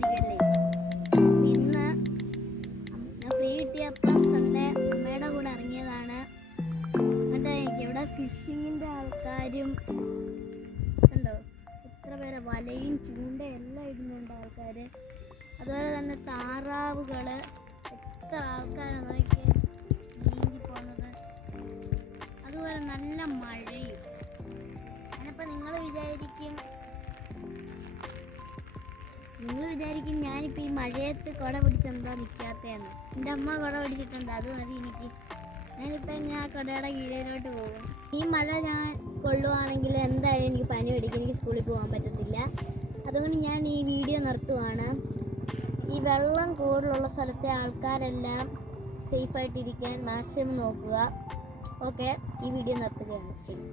സുഖമായിരിക്കല്ലേ? ഇന്ന് ഞാൻ free കിട്ടിയപ്പം Sunday അമ്മയുടെ കൂടെ ഇറങ്ങിയതാണ്. എന്നിട്ട് ഇവിടെ ഫിഷിങ്ങിൻ്റെ ആൾക്കാരും കണ്ടോ, എത്ര പേരെ വലയും ചൂണ്ടയും എല്ലാം ഇടുന്നുണ്ട് ആൾക്കാർ. അതുപോലെ തന്നെ താറാവുകൾ, എത്ര ആൾക്കാരാണ് നോക്കി നീന്തി പോകുന്നത്. അതുപോലെ നല്ല മഴയും. ഞാനിപ്പോൾ നിങ്ങൾ വിചാരിക്കും ഞാനിപ്പോൾ ഈ മഴയത്ത് കുട പിടിച്ചെന്താ നിൽക്കാത്തതെന്ന്. എൻ്റെ അമ്മ കുട പിടിച്ചിട്ടുണ്ട്, അത് മതി എനിക്ക്. ഞാനിപ്പോൾ ഞാൻ കുടയുടെ കീഴിലോട്ട് പോകും. ഈ മഴ ഞാൻ കൊള്ളുവാണെങ്കിൽ എന്തായാലും എനിക്ക് പനി പിടിക്കും, എനിക്ക് സ്കൂളിൽ പോകാൻ പറ്റത്തില്ല. അതുകൊണ്ട് ഞാൻ ഈ വീഡിയോ നിർത്തുവാണ്. ഈ വെള്ളം കൂടുതലുള്ള സ്ഥലത്തെ ആൾക്കാരെല്ലാം സേഫായിട്ടിരിക്കാൻ മാക്സിമം നോക്കുക. ഓക്കെ, ഈ വീഡിയോ നിർത്തുകയാണ്. ശരി.